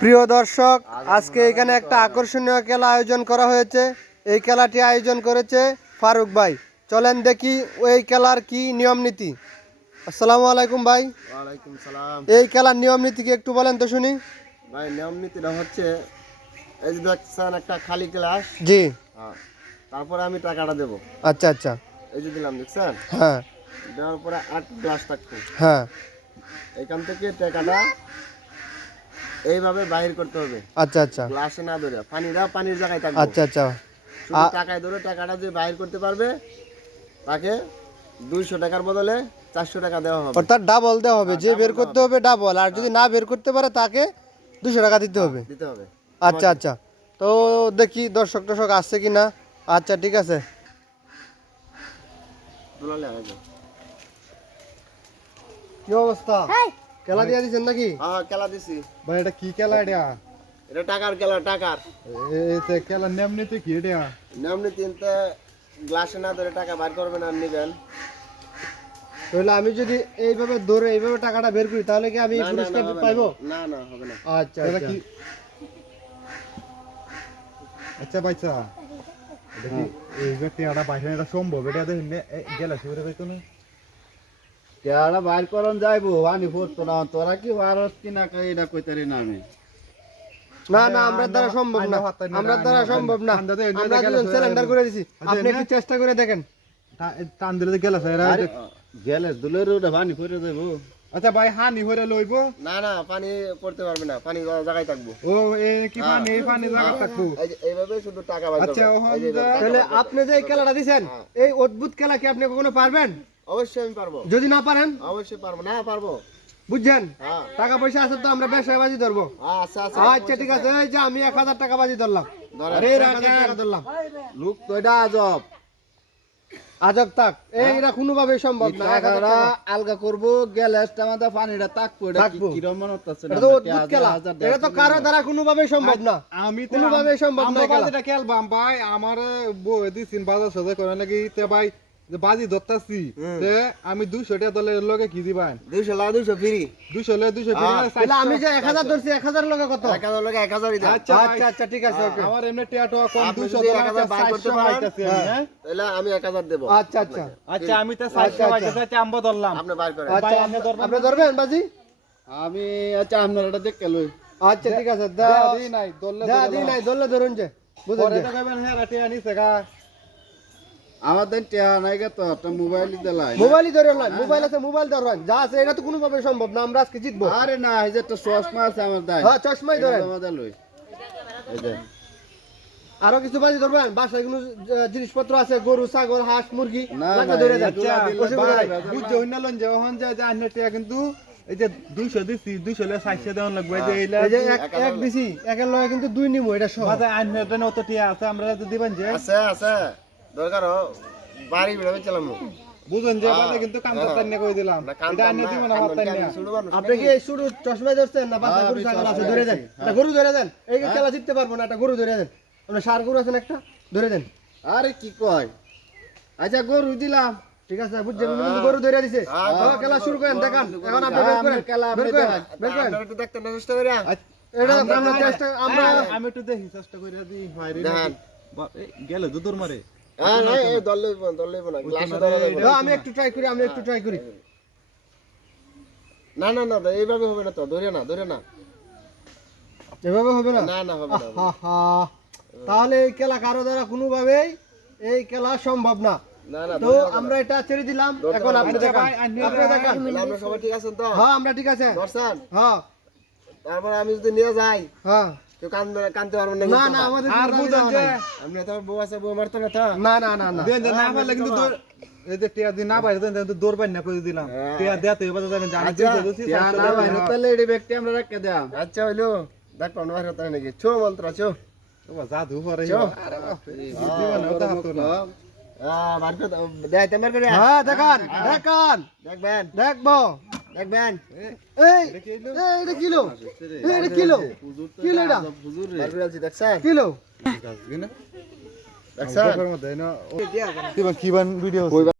প্রিয় দর্শক, আজকে এখানে একটা আকর্ষণীয় খেলা আয়োজন করা হয়েছে। এই খেলাটি আয়োজন করেছে ফারুক ভাই। চলেন দেখি ওই খেলার কি নিয়ম নীতি। আসসালামু আলাইকুম ভাই। ওয়ালাইকুম সালাম। এই খেলার নিয়ম নীতি কি একটু বলেন তো শুনি। ভাই নিয়ম নীতিটা হচ্ছে এই যে দেখছেন একটা খালি গ্লাস, জি, হ্যাঁ, তারপরে আমি টাকাটা দেবো। আচ্ছা আচ্ছা, এই যে দিলাম, দেখছেন? হ্যাঁ দেওয়ার পরে আর গ্লাস থাকবে, হ্যাঁ, এখান থেকে টাকাটা এইভাবে বাহির করতে হবে। আচ্ছা আচ্ছা, গ্লাসে না ধরে পানিটা পানির জায়গায় থাকবে। আচ্ছা আচ্ছা, শুধু টাকায় ধরে টাকাটা যে বাহির করতে পারবে তাকে 200 টাকার বদলে 400 টাকা দেওয়া হবে। অর্থাৎ ডাবল দেওয়া হবে, যে বের করতে হবে ডাবল, আর যদি না বের করতে পারে তাকে 200 টাকা দিতে হবে। দিতে হবে। আচ্ছা আচ্ছা, তো দেখি দর্শক আসছে কি না। আচ্ছা ঠিক আছে। কি অবস্থা? খেলা দিয়ে দিচ্ছেন নাকি? হ্যাঁ, খেলা দিছি ভাই এটা কি খেলা এটা? এটা টাকার খেলা। টাকার এতে খেলার নিয়ম নীতি কি এটা? নিয়ম নীতি গ্লাসে না ধরে টাকা বার করবেন আর নেবেন। তাহলে আমি যদি এইভাবে ধরে এইভাবে টাকাটা বের করি তাহলে কি আমি পুরস্কার পাইবো? না না, হবে না। আচ্ছা এটা আচ্ছা, কি? আচ্ছা ভাইসা, এটা কি এই ব্যক্তি এটা বাইরে এটা সম্ভব? এটা দেখেন গেলে শুরু করে কোনো কেয়ারা বাইর করন যাইবো আনি পড়তো না, তোরা কি ভারত কিনা এটা কইতারি না আমি। না না, আমরা দ্বারা সম্ভব না, আমরা দ্বারা সম্ভব না। আমরা দুজন সিলিন্ডার করে দিছি, আপনি একটু চেষ্টা করে দেখেন। টান দিলে গেলে এরা গেলে দুলের ওটা পানি পড়ে যাইবো। আচ্ছা ভাই হানি হইরে লইব? না না, পানি পড়তে পারবে না, পানি জায়গায় থাকবো। ও এই কি পানি পানি জায়গা থাকবো। এই যে এইভাবে শুধু টাকা বার আচ্ছা, করবেন। এই যে তাহলে আপনি যে এই খেলাটা দিছেন, এই অদ্ভুত খেলা কি আপনি কখনো পারবেন? অবশ্যই আমি পারবো। যদি না পারেন, অবশ্যই পারবো। না পারবো। বুঝছেন, হ্যাঁ, টাকা পয়সা আছে তো আমরা ব্যবসায় বাজি ধরবো। আচ্ছা আচ্ছা। আচ্ছা ঠিক আছে, এই যে আমি 1000 টাকা বাজি ধরলাম। ধরেন। আরে 1000 টাকা ধরলাম। লোক তো এটা আজব। আজব থাক, এইটা কোনোভাবেই সম্ভব না। 1000 টাকাটা টাকা আলগা করবো, গ্যাসটা আমাদের পানিটা তাকবো। এটা থাকবো। কি কিরম মনে হচ্ছে না? এটা তো অদ্ভুত খেলা, এটা তো কারো দ্বারা কোনোভাবেই সম্ভব না। আমি তো কোনোভাবেই সম্ভব না এই খেলা। বাজিটা খেলবাম ভাই, আমার বউ দিছিন বাজার সাথে করে নাকি তে ভাই যে বাজি ধরতাছি তে আমি 200 টাকা দলের লগে কি দিবান? 200 লাগা 200 ফ্রি। 200 লে 200 তাহলে আমি যে 1000 ধরছি, 1000 লগে কত? 1000 লাগে 1000ই দেন। আচ্ছা আচ্ছা আচ্ছা ঠিক আছে, ওকে। আমার এমনি টিয়াটো কম আপনি 200 যদি ধরা 1000 বার করতে 400 পারেন, পাইতাছি আমি, হ্যাঁ? তাহলে আমি 1000 দেব। আচ্ছা আচ্ছা আচ্ছা আমি তো 400 পাইতাছি, আম্ব ধরলাম। আপনি বার করেন। আচ্ছা, আপনি ধরবেন বাজি? আমি আচ্ছা আপনার এটা দেখে লই। আচ্ছা ঠিক আছে, দি নাই দললে দি নাই, ধরলে ধরুন যে, বুঝলেন পরে যে। তো কইবেন হ্যাঁ রাতে আনিছে গা। আমাদের টিয়া নাই গে তো একটা মোবাইল দিলাই। মোবাইলই ধরে লাইন, মোবাইল আছে, মোবাইল ধরেন, যা আছে এটা তো কোনোভাবে সম্ভব না, আমরা আজকে জিতবো। আরে না, এই যে একটা চশমা আছে আমার দাই। হ্যাঁ, চশমাই ধরেন। আমাদের লই। এই যে আরো কিছু বাজি ধরবেন, বাসায় কোনো জিনিসপত্র আছে, গরু ছাগল হাঁস মুরগি, না, লাগলে না, ধরে দেন। আচ্ছা অসুবিধা নাই। বুঝছো হইনালন যে ওহন যায় যে আন্নে টিয়া কিন্তু এই যে 200 দিছি 200 লে 400 দেওয়ান লাগবে। এই যে এইলা এই যে এক দিছি, একের লগে কিন্তু 2 নিমু, এটা সহ। মাঝে আন্নে দেন অত টিয়া আছে, আমরা তো দিবেন যে আছে আছে, দরকার বাড়ি বেড়ে চালাম। বুঝুন যে বাদে কিন্তু কাম করতেন না কই দিলাম। এটা আন্নে দিব না হাততান না। আপনি কি এই শুরু চশমা ধরছেন না বাসায় গরু ছাগল আছে, ধরে দেন। একটা গরু ধরে দেন, এই খেলা জিততে পারবো না, একটা গরু ধরে দেন। আপনার ষাঁড় গরু আছেন একটা, ধরে দেন। আরে কি কয়? আচ্ছা গরু দিলাম। ঠিক আছে, বুঝছেন, গরু ধরে দিছে। খেলা শুরু করেন, দেখান। এখন আপনি বের করেন, খেলা বের আপনি করেন, দেখান। বের করেন। আপনারা একটু দেখতে না চেষ্টা করে। এটা আমরা চেষ্টা, আমরা আমি একটু দেখি চেষ্টা কইরা দি হয় রে দেখান। গেলে দুদুর মারে। হ্যাঁ না, এই দল লইব না, গ্লাসে ধরা লাগবে। আমি একটু ট্রাই করি, আমি একটু ট্রাই করি। না না না, এইভাবে হবে না তো, ধরে না, ধরে না। এভাবে হবে না? না না, হবে না। আহা, তাহলে এই খেলা কারো দ্বারা কোনোভাবেই এই খেলা সম্ভব না। না না, তো আমরা এটা ছেড়ে দিলাম, এখন আপনি দেখান, আপনি দেখান। আপনারা সবাই ঠিক আছেন তো? হ্যাঁ, আমরা ঠিক আছে। দর্শন, হ্যাঁ তারপর আমি যদি নিয়ে যাই, হ্যাঁ, কেউ কানতে পারবেন না। না না, আমাদের আর বুঝুন যে আপনি তো বউ আছে, বউ মারতো না তো? না না না না, দেন না পারলে কিন্তু এই যে টিয়া দি না পাইলে দেন তো দৌড়বেন না কই দিলাম। টিয়া দেতে এবার জানেন জানি দিছি টিয়া না ভাই তাহলে এই ব্যক্তি আমরা রাখকে দাম। আচ্ছা হইলো, দেখ পান মার হতো নাকি? ছো মন্ত্র ছো। বাবা জাদু করে। চো। আরে বাপ রে জীবন ওটা হতো না। বার করে দেখাইতে মার করে। হ্যাঁ দেখান, দেখান, দেখবেন, দেখবো। দেখবেন। এই এটা কিলো, এটা কিলো, কিলো এটা হুজুর রে। বার করে আছি, দেখছেন? কিলো। দেখছেন? কিবান ভিডিও